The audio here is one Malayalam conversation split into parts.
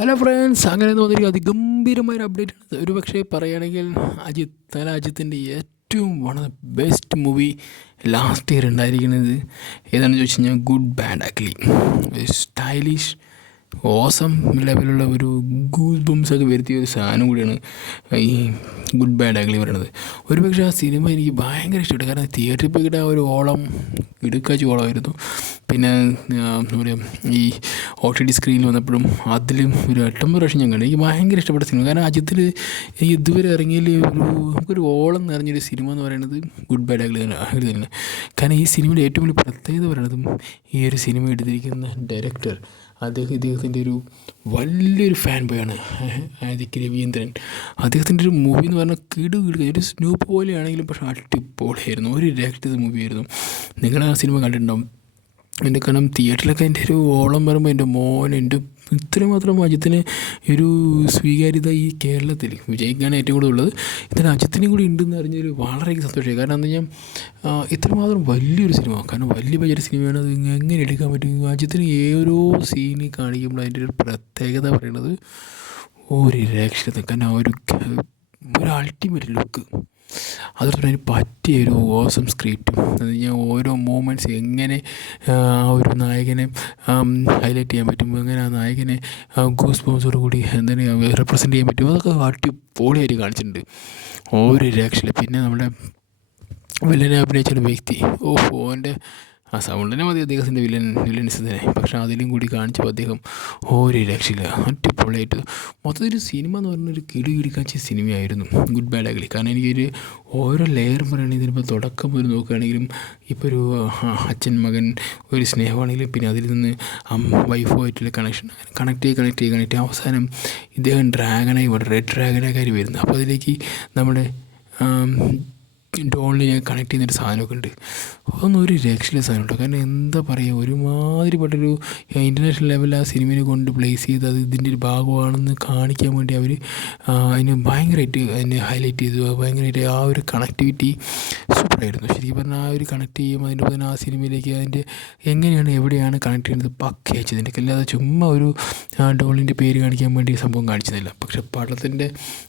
ഹലോ ഫ്രണ്ട്സ്, അങ്ങനെ തോന്നിയിരിക്കും അതിഗംഭീരമായൊരു അപ്ഡേറ്റ് ആണ്. ഒരു പക്ഷേ പറയുകയാണെങ്കിൽ അജിത്തിൻ്റെ ഏറ്റവും one of the best movie last year ഉണ്ടായിരിക്കുന്നത് ഏതാണെന്ന് ചോദിച്ചു കഴിഞ്ഞാൽ good bad ugly. Stylish awesome ലെവലുള്ള ഒരു ഗൂസ് ബംസ് ഒക്കെ വരുത്തിയ ഒരു സാധനം കൂടിയാണ് ഈ ഗുഡ് ബാഡ് അഗ്ലി പറയുന്നത്. ഒരു പക്ഷേ ആ സിനിമ എനിക്ക് ഭയങ്കര ഇഷ്ടപ്പെട്ടു. കാരണം തിയേറ്ററിൽ പോയിട്ട് ആ ഒരു ഓളം ഇടുക്കാച്ചി ഓളമായിരുന്നു. പിന്നെ നമ്മുടെ ഈ OTT സ്ക്രീനിൽ വന്നപ്പോഴും അതിലും ഒരു 8 പ്രാവശ്യം ഞാൻ കണ്ടു. എനിക്ക് ഭയങ്കര ഇഷ്ടപ്പെട്ട സിനിമ. കാരണം അജിത്തിൽ എനിക്ക് ഇതുവരെ ഇറങ്ങിയതിൽ നമുക്കൊരു ഓളം നിറഞ്ഞൊരു സിനിമ എന്ന് പറയുന്നത് ഗുഡ് ബാഡ് അഗ്ലി തന്നെ. കാരണം ഈ സിനിമയുടെ ഏറ്റവും വലിയ പ്രത്യേകത പറയുന്നതും ഈ ഒരു സിനിമ എടുത്തിരിക്കുന്ന ഡയറക്ടർ ഇദ്ദേഹത്തിൻ്റെ ഒരു വലിയൊരു ഫാൻ ബോയാണ് ആദിക്ക് രവീന്ദ്രൻ. അദ്ദേഹത്തിൻ്റെ ഒരു മൂവി എന്ന് പറഞ്ഞാൽ കിടുകിടുക ഒരു സ്നൂപ്പ് പോലെയാണെങ്കിലും പക്ഷേ അടിപൊളിയായിരുന്നു. ഒരു രക്ഷ മൂവിയായിരുന്നു. നിങ്ങൾ ആ സിനിമ കണ്ടിട്ടുണ്ടാവും. എൻ്റെ കാരണം തിയേറ്ററിലൊക്കെ എൻ്റെ ഒരു ഓളം പറയുമ്പോൾ എൻ്റെ മോൻ ഇത്രമാത്രം അജിത്തിന് ഒരു സ്വീകാര്യത ഈ കേരളത്തിൽ വിജയിക്കാണ് ഏറ്റവും കൂടുതൽ ഉള്ളത്. ഇതിന് അജിത്തിനും കൂടി ഉണ്ടെന്ന് അറിഞ്ഞൊരു വളരെ സന്തോഷമായി. കാരണം എന്താ ഞാൻ ഇത്രമാത്രം വലിയൊരു സിനിമ, കാരണം വലിയ ബജറ്റ് സിനിമയാണ്. അത് എങ്ങനെ എടുക്കാൻ പറ്റും? അജിത്തിന് ഓരോ സീന് കാണിക്കുമ്പോൾ അതിൻ്റെ ഒരു പ്രത്യേകത പറയുന്നത് ഒരു രക്ഷത. കാരണം ഒരു അൾട്ടിമേറ്റ് ലുക്ക്, അതുപോലെ അതിന് പറ്റിയ ഒരു ഓസം സ്ക്രിപ്റ്റും, അത് കഴിഞ്ഞാൽ ഓരോ മൂമെൻറ്റ്സ് എങ്ങനെ ആ ഒരു നായകനെ ഹൈലൈറ്റ് ചെയ്യാൻ പറ്റും, എങ്ങനെ ആ നായകനെ ഗൂസ് ബംസോട് കൂടി എന്താണ് റെപ്രസെൻ്റ് ചെയ്യാൻ പറ്റും, അതൊക്കെ അടിപൊളിയായിട്ട് കാണിച്ചിട്ടുണ്ട്. ഒരു രക്ഷയില്ല. പിന്നെ നമ്മുടെ വില്ലനെ അഭിനയിച്ചൊരു വ്യക്തി, ഓൻ്റെ ആ സൗണ്ടിനെ മതി അദ്ദേഹത്തിൻ്റെ വില്ലൻസ് തന്നെ. പക്ഷേ അതിലും കൂടി കാണിച്ചപ്പോൾ അദ്ദേഹം ഒരു രക്ഷയില്ല, അടിപൊളിയായിട്ട്. മൊത്തത്തിൽ സിനിമ എന്ന് പറഞ്ഞൊരു കിടുകിടുക്കാച്ച സിനിമയായിരുന്നു ഗുഡ് ബാഡ് അഗ്ലി. കാരണം എനിക്കൊരു ഓരോ ലെയർ പറയുകയാണെങ്കിൽ ഇതിനിപ്പോൾ തുടക്കം പോലും നോക്കുകയാണെങ്കിലും ഇപ്പോൾ ഒരു അച്ഛൻ മകൻ ഒരു സ്നേഹമാണെങ്കിലും പിന്നെ അതിൽ നിന്ന് വൈഫുമായിട്ടുള്ള കണക്ട് ചെയ്ത് അവസാനം ഇദ്ദേഹം റെഡ് ഡ്രാഗനായി കാര്യം വരുന്നു. അപ്പോൾ അതിലേക്ക് നമ്മുടെ ഡോളിൽ ഞാൻ കണക്ട് ചെയ്യുന്നൊരു സാധനമൊക്കെ ഉണ്ട്. അതൊന്നും ഒരു രക്ഷയില്ല സാധനം കേട്ടോ. കാരണം എന്താ പറയുക, ഒരുമാതിരിപ്പെട്ടൊരു ഇൻ്റർനാഷണൽ ലെവലിൽ ആ സിനിമയെ കൊണ്ട് പ്ലേസ് ചെയ്ത് അത് ഇതിൻ്റെ ഒരു ഭാഗമാണെന്ന് കാണിക്കാൻ വേണ്ടി അവർ അതിന് ഭയങ്കരമായിട്ട് അതിനെ ഹൈലൈറ്റ് ചെയ്തു. ഭയങ്കരമായിട്ട് ആ ഒരു കണക്ടിവിറ്റി സൂപ്പറായിരുന്നു. ശരിക്കും പറഞ്ഞാൽ ആ ഒരു കണക്ട് ചെയ്യുമ്പോൾ അതിൻ്റെ തന്നെ ആ സിനിമയിലേക്ക് അതിൻ്റെ എങ്ങനെയാണ് എവിടെയാണ് കണക്ട് ചെയ്യുന്നത് പക്ക അയച്ചതിൻ്റെ അല്ലാതെ ചുമ്മാ ഒരു ഡോളിൻ്റെ പേര് കാണിക്കാൻ വേണ്ടി സംഭവം കാണിച്ചതില്ല. പക്ഷേ പടത്തിൻ്റെ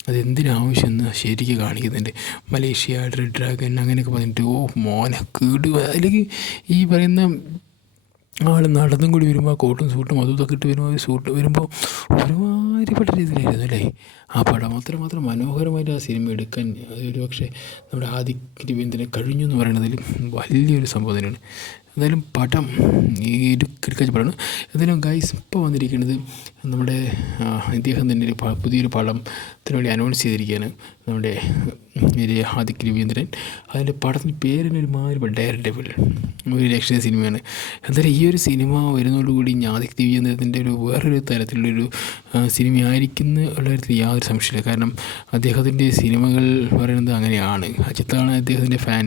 അതെന്തിനാവശ്യമെന്ന് ശരിക്കും കാണിക്കുന്നുണ്ട്. മലേഷ്യ റെഡ് ഡ്രാഗൻ അങ്ങനെയൊക്കെ പറഞ്ഞിട്ട് മോനെ അതിലേക്ക് ഈ പറയുന്ന ആൾ നടന്നും കൂടി വരുമ്പോൾ ആ കോട്ടും സൂട്ടും അതും ഇതൊക്കെ ഇട്ട് വരുമ്പോൾ സൂട്ട് വരുമ്പോൾ ഒരുമാതിരിപ്പെട്ട രീതിയിലായിരുന്നു അല്ലേ ആ പടം. അത്രമാത്രം മനോഹരമായിട്ട് ആ സിനിമ എടുക്കാൻ ഒരു പക്ഷേ നമ്മുടെ ആദിക്ക് രവീന്ദ്രനെ കഴിഞ്ഞു എന്ന് പറയുന്നതിൽ വലിയൊരു സംഭവം തന്നെയാണ്. എന്തായാലും പടം ഈ കിടക്കാച്ച പടമാണ്. എന്തായാലും ഗൈസ് ഇപ്പോൾ വന്നിരിക്കുന്നത് നമ്മുടെ ഇദ്ദേഹം തന്നെ ഒരു പുതിയൊരു പടത്തിന് വേണ്ടി അനൗൺസ് ചെയ്തിരിക്കുകയാണ് നമ്മുടെ ആദിക്ക് രവീന്ദ്രൻ. അതിൻ്റെ പടത്തിൻ്റെ പേരിന് ഒരുമാതിരി ഡയർ ഡെവിൾ, ഒരു രക്ഷണ സിനിമയാണ്. എന്തായാലും ഈ ഒരു സിനിമ വരുന്നതോടുകൂടി ആദിക്ക് രവീന്ദ്രൻ്റെ ഒരു വേറൊരു തരത്തിലുള്ളൊരു സിനിമയായിരിക്കുന്ന ഉള്ള കാര്യത്തിൽ യാതൊരു സംശയമില്ല. കാരണം അദ്ദേഹത്തിൻ്റെ സിനിമകൾ പറയുന്നത് അങ്ങനെയാണ്. അജിത്താണ് അദ്ദേഹത്തിൻ്റെ ഫാൻ.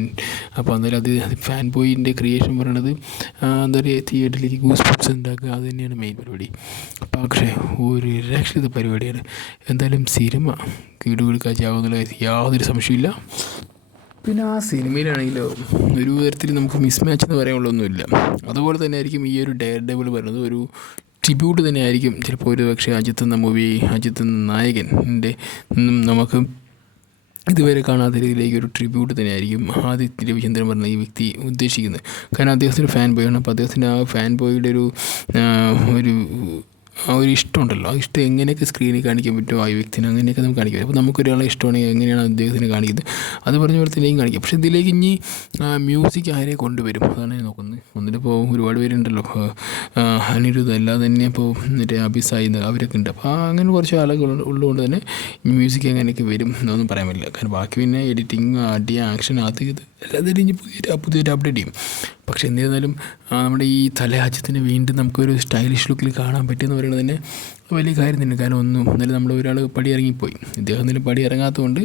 അപ്പോൾ എന്തായാലും അത് ഫാൻ ബോയിൻ്റെ ക്രിയേഷൻ പറയണത് എന്താ പറയുക, തിയേറ്ററിലേക്ക് ഗൂസ് ബംസ് ഉണ്ടാക്കുക, അത് തന്നെയാണ് മെയിൻ പരിപാടി. പക്ഷേ ഒരു രക്ഷത പരിപാടിയാണ്. എന്തായാലും സിനിമ കീടുകൊടുക്കാച്ചാവുന്നുള്ള യാതൊരു സംശയമില്ല. പിന്നെ ആ സിനിമയിലാണെങ്കിലോ ഒരു തരത്തിൽ നമുക്ക് മിസ്മാച്ച് എന്ന് പറയാനുള്ളതൊന്നുമില്ല. അതുപോലെ തന്നെ ആയിരിക്കും ഈ ഒരു ഡെയർ ഡെവിൾ പറയുന്നത് ഒരു ട്രിബ്യൂട്ട് തന്നെ ആയിരിക്കും ചിലപ്പോൾ. ഒരു പക്ഷേ അജിത്ത് എന്ന നായകൻ്റെ നമുക്ക് ഇതുവരെ കാണാത്ത രീതിയിലേക്ക് ഒരു ട്രിബ്യൂട്ട് തന്നെയായിരിക്കും ആദിത്യ രവിചന്ദ്രൻ പറഞ്ഞ ഈ വ്യക്തി ഉദ്ദേശിക്കുന്നത്. കാരണം അദ്ദേഹത്തിൻ്റെ ഫാൻ ബോയാണ്. അപ്പോൾ അദ്ദേഹത്തിൻ്റെ ആ ഫാൻ ബോയുടെ ഒരു ഇഷ്ടമുണ്ടല്ലോ, ആ ഇഷ്ടം എങ്ങനെയൊക്കെ സ്ക്രീനിൽ കാണിക്കാൻ പറ്റുമോ ആ വ്യക്തിനെ അങ്ങനെയൊക്കെ നമുക്ക് കാണിക്കാം. അപ്പോൾ നമുക്കൊരാളെ ഇഷ്ടമാണെങ്കിൽ എങ്ങനെയാണ് അദ്ദേഹത്തിനെ കാണിക്കുന്നത് അത് പറഞ്ഞ പോലെ തന്നെയും കാണിക്കാം. പക്ഷേ ഇതിലേക്ക് ഇനി മ്യൂസിക് ആരെ കൊണ്ടുവരും അതാണ് ഞാൻ നോക്കുന്നത്. ഒന്നിലിപ്പോൾ ഒരുപാട് പേരുണ്ടല്ലോ, അനിരുദ്ധ അല്ലാതെ തന്നെ ഇപ്പോൾ മറ്റേ അഭിസായി അവരൊക്കെ ഉണ്ട്. അപ്പോൾ അങ്ങനെ കുറച്ച് ആളുകൾ ഉള്ളതുകൊണ്ട് തന്നെ മ്യൂസിക് എങ്ങനെയൊക്കെ വരും എന്നൊന്നും പറയാൻ പറ്റില്ല. കാരണം ബാക്കി പിന്നെ എഡിറ്റിങ് ആക്ഷൻ അത് ഇത് എല്ലാത്തിനും ഇനി പുതിയൊരു അപ്ഡേറ്റ് ചെയ്യും. പക്ഷേ എന്നിരുന്നാലും നമ്മുടെ ഈ അജിത്തിനെ വീണ്ടും നമുക്കൊരു സ്റ്റൈലിഷ് ലുക്കിൽ കാണാൻ പറ്റുമെന്ന് പറയുന്നത് തന്നെ വലിയ കാര്യം തന്നെ. കാരണം എന്നാലും നമ്മൾ ഒരാൾ പടി ഇറങ്ങിപ്പോയി, ഇദ്ദേഹത്തിന് പടി ഇറങ്ങാത്തതുകൊണ്ട്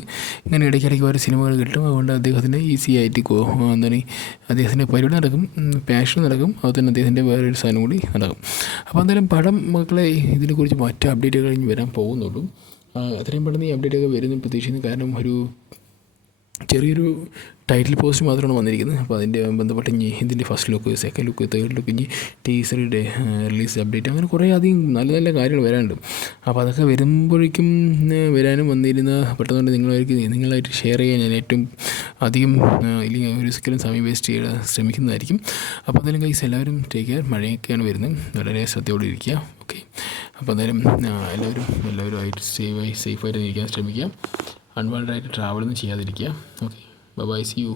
ഇങ്ങനെ ഇടയ്ക്കിടയ്ക്ക് ഓരോ സിനിമകൾ കിട്ടും. അതുകൊണ്ട് അദ്ദേഹത്തിന് ഈസി ആയിട്ട് എന്താണ് അദ്ദേഹത്തിൻ്റെ പരിപാടി നടക്കും, പാഷൻ നടക്കും, അതുപോലെ തന്നെ അദ്ദേഹത്തിൻ്റെ വേറൊരു സാധനം കൂടി നടക്കും. അപ്പോൾ എന്തായാലും പടം മക്കളെ ഇതിനെക്കുറിച്ച് മറ്റു അപ്ഡേറ്റുകൾ കഴിഞ്ഞ് വരാൻ പോകുന്നുള്ളൂ. എത്രയും പെട്ടെന്ന് ഈ അപ്ഡേറ്റൊക്കെ വരുന്നു പ്രതീക്ഷിക്കുന്നു. കാരണം ചെറിയൊരു ടൈറ്റിൽ പോസ്റ്റ് മാത്രമാണ് വന്നിരിക്കുന്നത്. അപ്പോൾ അതിൻ്റെ ബന്ധപ്പെട്ട് ഇനി ഇതിൻ്റെ first look, second look, third look, ഇനി ടീസറുടെ റിലീസ് അപ്ഡേറ്റ്, അങ്ങനെ കുറേ അധികം നല്ല നല്ല കാര്യങ്ങൾ വരാനുണ്ട്. അപ്പോൾ അതൊക്കെ വരുമ്പോഴേക്കും വരാനും വന്നിരുന്ന പെട്ടെന്ന് നിങ്ങളായിട്ട് ഷെയർ ചെയ്യാൻ ഞാൻ ഏറ്റവും അധികം ഇല്ലെങ്കിൽ ഒരു സെക്കൻഡ് സമയം വേസ്റ്റ് ചെയ്യാൻ ശ്രമിക്കുന്നതായിരിക്കും. അപ്പോൾ എന്തായാലും ഗൈസ് എല്ലാവരും ടേക്ക് കെയർ. മഴയൊക്കെയാണ് വരുന്നത്, വളരെ ശ്രദ്ധയോടെ ഇരിക്കുക. ഓക്കെ, അപ്പോൾ എന്തായാലും എല്ലാവരും ആയിട്ട് സേഫായിട്ട് ഇരിക്കാൻ ശ്രമിക്കുക. അൺവാണ്ടഡായിട്ട് ട്രാവലൊന്നും ചെയ്യാതിരിക്കുക. Okay, bye, see U.